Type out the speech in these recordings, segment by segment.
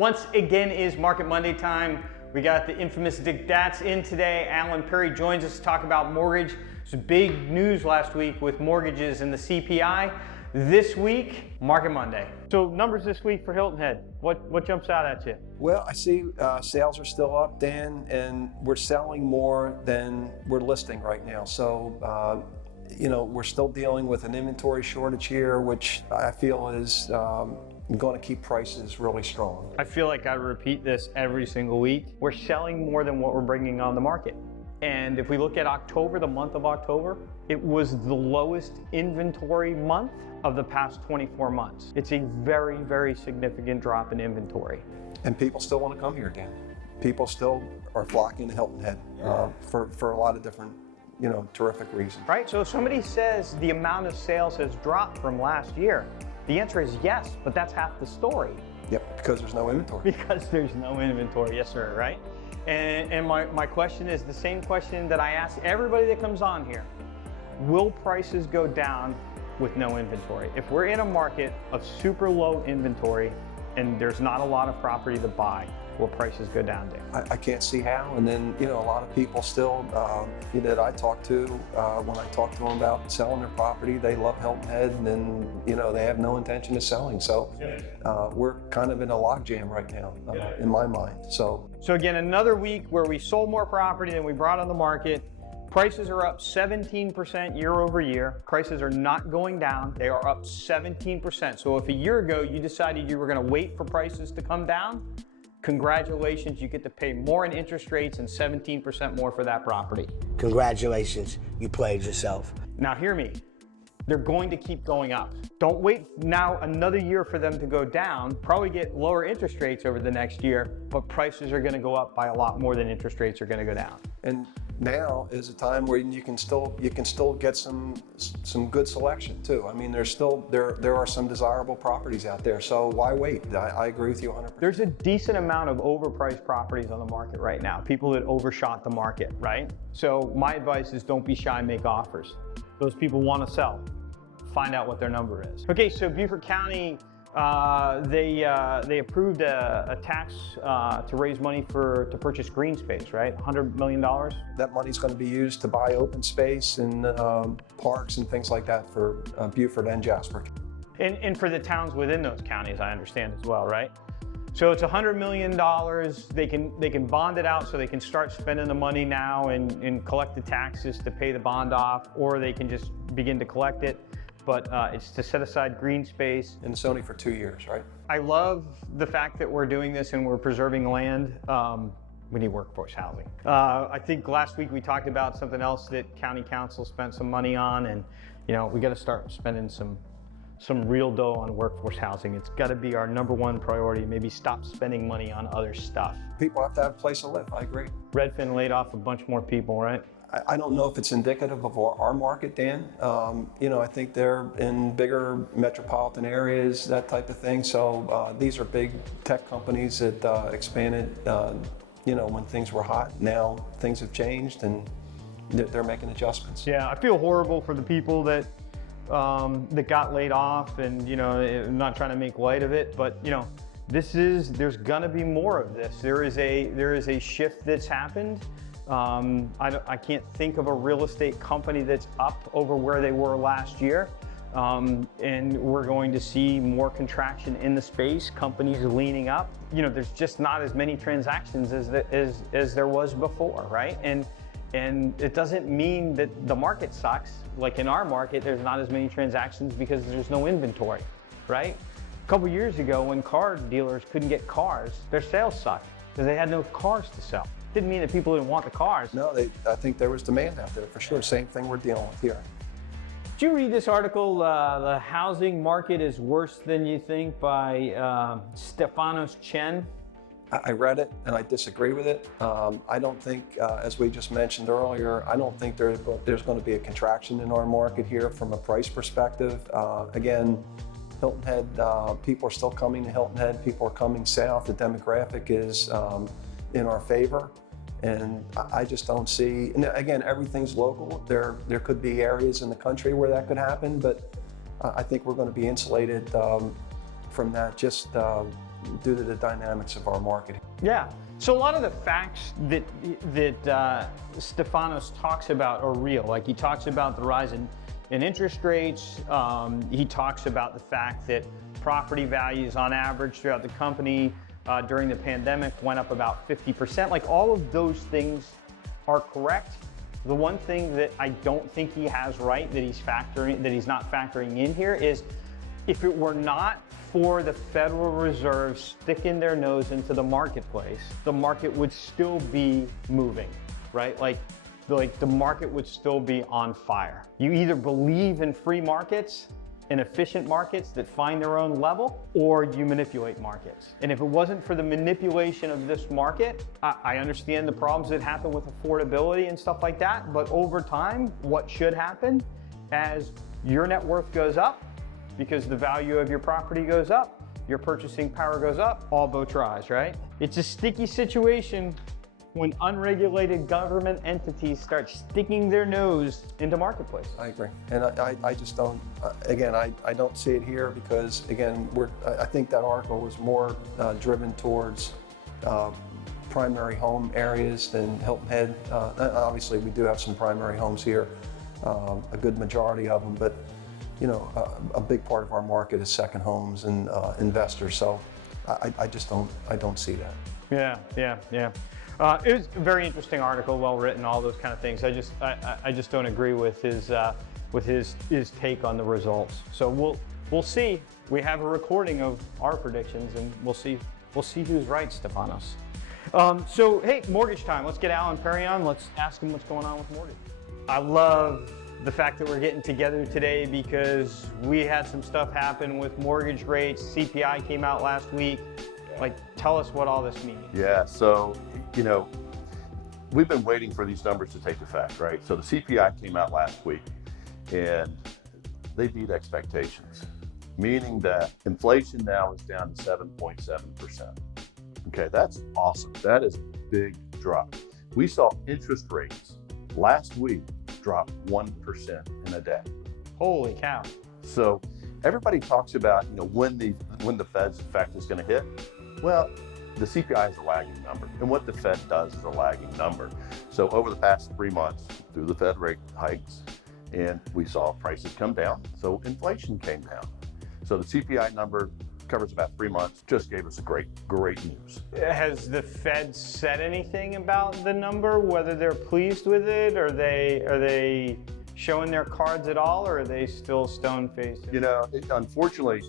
Once again is Market Monday time. We got the infamous Dick Datz in today. Alan Perry joins us to talk about mortgage. There's big news last week with mortgages and the CPI. This week, Market Monday. So numbers this week for Hilton Head. What jumps out at you? Well, I see sales are still up, Dan, and we're selling more than we're listing right now. So, we're still dealing with an inventory shortage here, which I feel is going to keep prices really strong. I feel like I repeat this every single week. We're selling more than what we're bringing on the market. And if we look at October, the month of October, it was the lowest inventory month of the past 24 months. It's a very, very significant drop in inventory. And people still want to come here, Dan. People still are flocking to Hilton Head for a lot of different, terrific reasons. Right, so if somebody says the amount of sales has dropped from last year, the answer is yes, but that's half the story. Yep, because there's no inventory. Because there's no inventory, yes sir, right? And my question is the same question that I ask everybody that comes on here. Will prices go down with no inventory? If we're in a market of super low inventory and there's not a lot of property to buy, will prices go down, Dick? I can't see how. And then, a lot of people still that I talk to, when I talk to them about selling their property, they love Hilton Head and then, they have no intention of selling. So we're kind of in a logjam right now, in my mind. So again, another week where we sold more property than we brought on the market. Prices are up 17% year over year. Prices are not going down. They are up 17%. So if a year ago you decided you were going to wait for prices to come down, congratulations, you get to pay more in interest rates and 17% more for that property. Congratulations, you played yourself. Now hear me, they're going to keep going up. Don't wait now another year for them to go down, probably get lower interest rates over the next year, but prices are gonna go up by a lot more than interest rates are gonna go down. And now is a time where you can still get some good selection too. I mean, there are some desirable properties out there, so why wait? I agree with you 100%. There's a decent amount of overpriced properties on the market right now, people that overshot the market, right? So my advice is don't be shy, make offers. Those people want to sell. Find out what their number is. Okay, so Beaufort County, they approved a tax to raise money to purchase green space, right? $100 million. That money's going to be used to buy open space and parks and things like that for Beaufort and Jasper. And for the towns within those counties, I understand as well, right? So it's $100 million. They can bond it out so they can start spending the money now and collect the taxes to pay the bond off, or they can just begin to collect it. But it's to set aside green space. And it's only for 2 years, right? I love the fact that we're doing this and we're preserving land. We need workforce housing. I think last week we talked about something else that county council spent some money on, and we got to start spending some real dough on workforce housing. It's got to be our #1 priority. Maybe stop spending money on other stuff. People have to have a place to live. I agree. Redfin laid off a bunch more people, right? I don't know if it's indicative of our market, Dan. I think they're in bigger metropolitan areas, that type of thing. So these are big tech companies that expanded, when things were hot. Now things have changed and they're making adjustments. Yeah, I feel horrible for the people that got laid off, and I'm not trying to make light of it, but there's gonna be more of this. There is a shift that's happened. I can't think of a real estate company that's up over where they were last year. And we're going to see more contraction in the space, companies leaning up. There's just not as many transactions as there was before, right? And it doesn't mean that the market sucks. Like in our market, there's not as many transactions because there's no inventory, right? A couple years ago, when car dealers couldn't get cars, their sales sucked because they had no cars to sell. Didn't mean that people didn't want the cars. No, I think there was demand out there for sure. Same thing we're dealing with here. Did you read this article, The Housing Market is Worse Than You Think, by Stefanos Chen? I read it and I disagree with it. I don't think, as we just mentioned earlier, I don't think there's going to be a contraction in our market here from a price perspective. Again, Hilton Head, people are still coming to Hilton Head. People are coming south. The demographic is in our favor. And I just don't see, and again, everything's local. There could be areas in the country where that could happen, but I think we're going to be insulated from that just due to the dynamics of our market. Yeah. So a lot of the facts that Stefanos talks about are real. Like he talks about the rise in interest rates. He talks about the fact that property values on average throughout the company during the pandemic went up about 50%. Like all of those things are correct. The one thing that I don't think he has right that he's not factoring in here is if it were not for the Federal Reserve sticking their nose into the marketplace, the market would still be moving, right? Like the market would still be on fire. You either believe in free markets and efficient markets that find their own level, or you manipulate markets. And if it wasn't for the manipulation of this market, I understand the problems that happen with affordability and stuff like that, but over time, what should happen as your net worth goes up, because the value of your property goes up, your purchasing power goes up, all boats rise, right? It's a sticky situation when unregulated government entities start sticking their nose into marketplace. I agree, and I just don't. Again, I don't see it here because again, I think that article was more driven towards primary home areas than Hilton Head. Obviously, we do have some primary homes here, a good majority of them, but you know, a big part of our market is second homes and investors. So I just don't see that. Yeah. It was a very interesting article, well written, all those kind of things. I just don't agree with his take on the results. So we'll see. We have a recording of our predictions, and we'll see who's right, Stefanos. So hey, mortgage time. Let's get Alan Perry on. Let's ask him what's going on with mortgage. I love the fact that we're getting together today because we had some stuff happen with mortgage rates. CPI came out last week. Like, tell us what all this means. Yeah, so, you know, we've been waiting for these numbers to take effect, right? So the CPI came out last week and they beat expectations, meaning that inflation now is down to 7.7%. Okay, that's awesome. That is a big drop. We saw interest rates last week drop 1% in a day. Holy cow. So everybody talks about, you know, when the Fed's effect is going to hit. Well, the CPI is a lagging number, and what the Fed does is a lagging number. So over the past 3 months, through the Fed rate hikes, and we saw prices come down, so inflation came down. So the CPI number covers about 3 months, just gave us a great news. Has the Fed said anything about the number, whether they're pleased with it, or are they showing their cards at all, or are they still stone-faced? You know, unfortunately,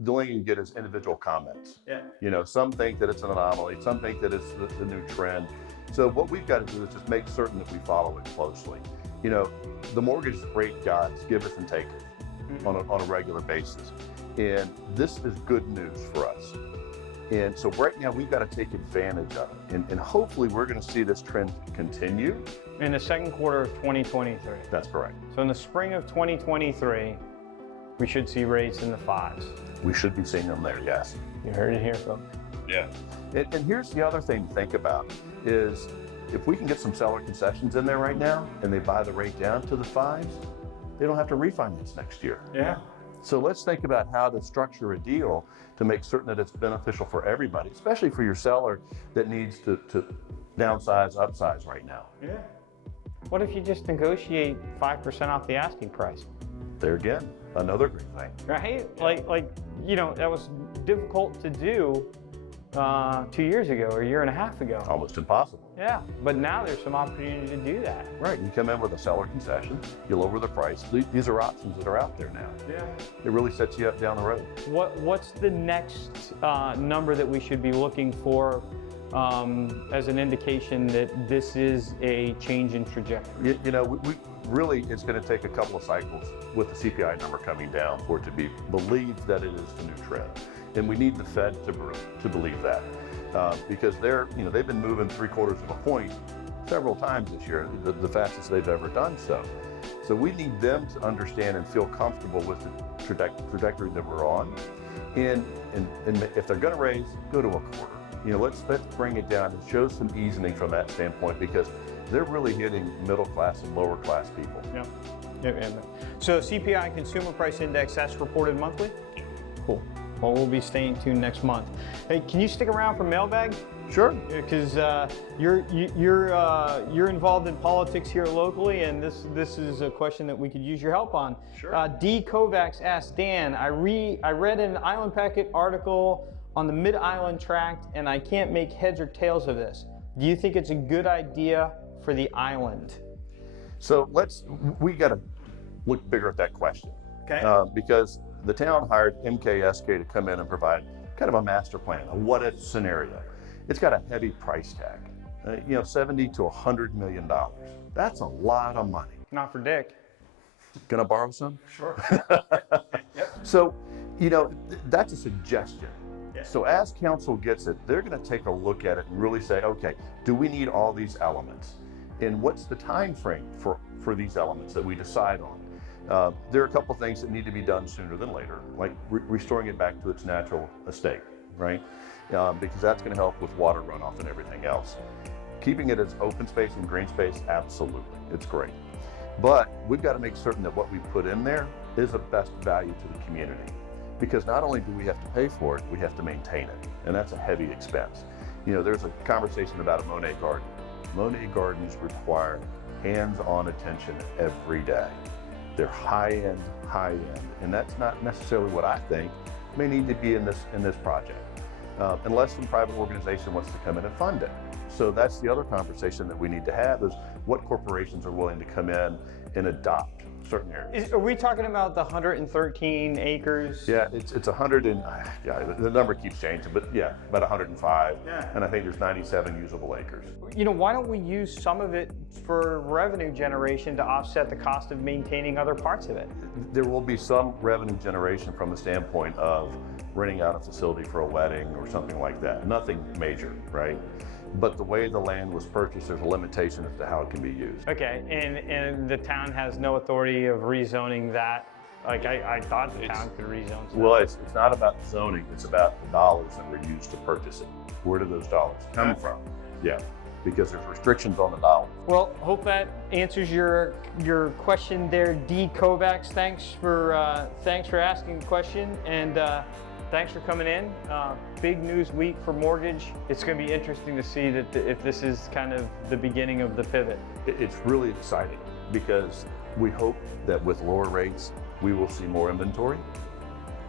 the only you can get is individual comments. Yeah. You know, some think that it's an anomaly, some think that it's the new trend. So what we've got to do is just make certain that we follow it closely. You know, the mortgage rate gods give us and take it on a regular basis. And this is good news for us. And so right now we've got to take advantage of it. And hopefully we're going to see this trend continue. In the second quarter of 2023. That's correct. So in the spring of 2023, we should see rates in the 5s. We should be seeing them there, yes. You heard it here, folks. Yeah. And here's the other thing to think about is if we can get some seller concessions in there right now and they buy the rate down to the 5s, they don't have to refinance next year. Yeah. So let's think about how to structure a deal to make certain that it's beneficial for everybody, especially for your seller that needs to downsize, upsize right now. Yeah. What if you just negotiate 5% off the asking price? There again, another great thing. Right? Like, you know, that was difficult to do 2 years ago or a year and a half ago. Almost impossible. Yeah, but now there's some opportunity to do that. Right, you come in with a seller concession, you lower the price. These are options that are out there now. Yeah. It really sets you up down the road. What's the next number that we should be looking for as an indication that this is a change in trajectory? You know, we really, it's going to take a couple of cycles with the CPI number coming down for it to be believed that it is the new trend. And we need the Fed to believe that. Because they've been moving 3/4 of a point several times this year, the fastest they've ever done so. So we need them to understand and feel comfortable with the trajectory that we're on. And if they're going to raise, go to 1/4. You know, let's bring it down and show some easing from that standpoint because they're really hitting middle class and lower class people. Yeah. So CPI Consumer Price Index, that's reported monthly? Cool. Well, we'll be staying tuned next month. Hey, can you stick around for mailbag? Sure. Because you're involved in politics here locally, and this is a question that we could use your help on. Sure. D. Kovacs asked, Dan, I read an Island Packet article on the Mid-Island Tract, and I can't make heads or tails of this. Do you think it's a good idea for the island? So we got to look bigger at that question. Okay. Because the town hired MKSK to come in and provide kind of a master plan, a what-if scenario. It's got a heavy price tag, $70 to $100 million. That's a lot of money. Not for Dick. Gonna borrow some? Sure. Yep. So, that's a suggestion. Yeah. So as council gets it, they're gonna take a look at it and really say, okay, do we need all these elements? And what's the time frame for these elements that we decide on? There are a couple things that need to be done sooner than later, like restoring it back to its natural estate, right? Because that's going to help with water runoff and everything else. Keeping it as open space and green space, absolutely, it's great. But we've got to make certain that what we put in there is of best value to the community. Because not only do we have to pay for it, we have to maintain it, and that's a heavy expense. There's a conversation about a Monet garden. Monet gardens require hands-on attention every day. They're high-end, and that's not necessarily what I think may need to be in this project, unless some private organization wants to come in and fund it. So that's the other conversation that we need to have, is what corporations are willing to come in and adopt certain areas. Are we talking about the 113 acres? Yeah, it's 100 and, the number keeps changing, but yeah, about 105. Yeah. And I think there's 97 usable acres. Why don't we use some of it for revenue generation to offset the cost of maintaining other parts of it? There will be some revenue generation from the standpoint of renting out a facility for a wedding or something like that. Nothing major, right? But the way the land was purchased, there's a limitation as to how it can be used. Okay, and the town has no authority of rezoning that? Like, I thought the town could rezone stuff. Well, it's not about zoning, it's about the dollars that were used to purchase it. Where do those dollars come from? Yeah, because there's restrictions on the dollars. Well, hope that answers your question there, D. Kovacs. Thanks for asking the question, and thanks for coming in. Big news week for mortgage. It's going to be interesting to see if this is kind of the beginning of the pivot. It's really exciting because we hope that with lower rates, we will see more inventory.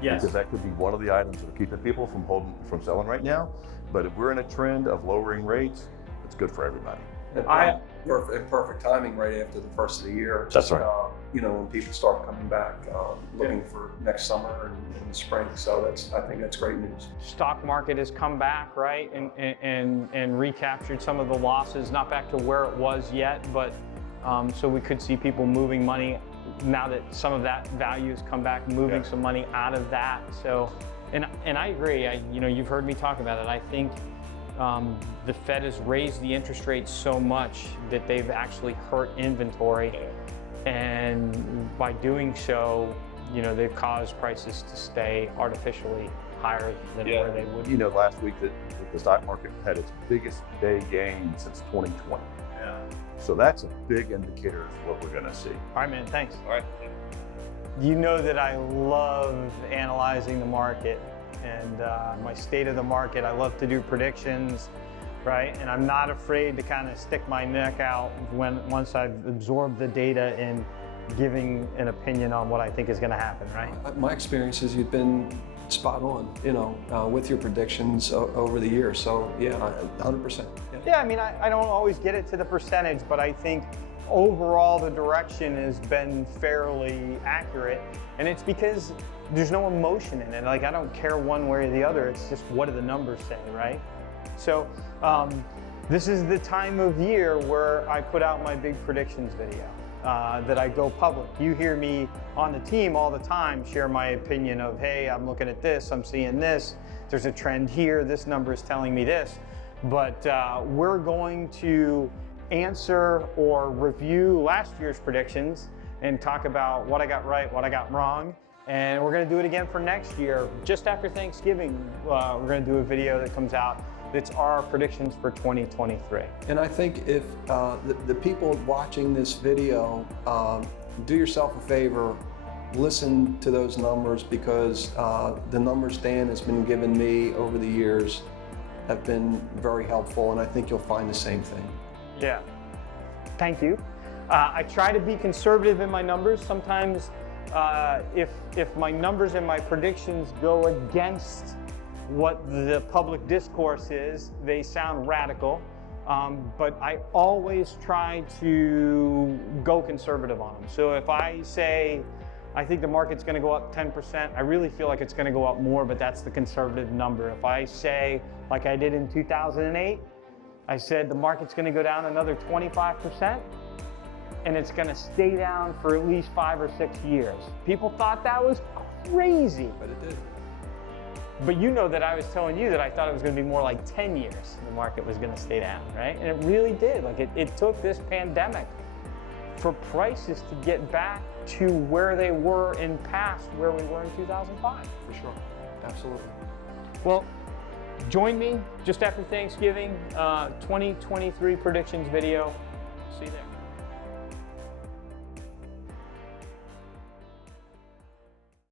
Yes. Because that could be one of the items that are keeping people from selling right now. But if we're in a trend of lowering rates, it's good for everybody. Perfect timing right after the first of the year. That's right. When people start coming back, looking for next summer and the spring. So I think that's great news. Stock market has come back, right, and recaptured some of the losses. Not back to where it was yet, but so we could see people moving money now that some of that value has come back, moving some money out of that. So, and I agree. You've heard me talk about it. I think the Fed has raised the interest rates so much that they've actually hurt inventory, and by doing so, they've caused prices to stay artificially higher than where they would. Last week the stock market had its biggest day gain since 2020. Yeah. So that's a big indicator of what we're going to see. All right, man. Thanks. All right. You know that I love analyzing the market and my state of the market. I love to do predictions, right? And I'm not afraid to kind of stick my neck out once I've absorbed the data and giving an opinion on what I think is going to happen, right? My experience is you've been spot on, with your predictions over the years. So yeah, 100%. Yeah, I don't always get it to the percentage, but I think overall the direction has been fairly accurate, and it's because there's no emotion in it. Like, I don't care one way or the other. It's just, what do the numbers say, right? So this is the time of year where I put out my big predictions video, that I go public. You hear me on the team all the time share my opinion of, hey, I'm looking at this, I'm seeing this, there's a trend here, this number is telling me this. But we're going to answer or review last year's predictions and talk about what I got right, what I got wrong. And we're going to do it again for next year. Just after Thanksgiving, we're going to do a video that comes out. It's our predictions for 2023. And I think if the people watching this video, do yourself a favor, listen to those numbers because the numbers Dan has been giving me over the years have been very helpful, and I think you'll find the same thing. Yeah. Thank you. I try to be conservative in my numbers. Sometimes if my numbers and my predictions go against what the public discourse is, they sound radical. But I always try to go conservative on them. So if I say, I think the market's going to go up 10%, I really feel like it's going to go up more, but that's the conservative number. If I say, like I did in 2008, I said the market's going to go down another 25%, and it's going to stay down for at least 5 or 6 years. People thought that was crazy. But it did. But you know that I was telling you that I thought it was going to be more like 10 years the market was going to stay down, right? And it really did. Like it took this pandemic for prices to get back to where they were in past, where we were in 2005. For sure. Absolutely. Well, join me just after Thanksgiving, 2023 predictions video. See you there.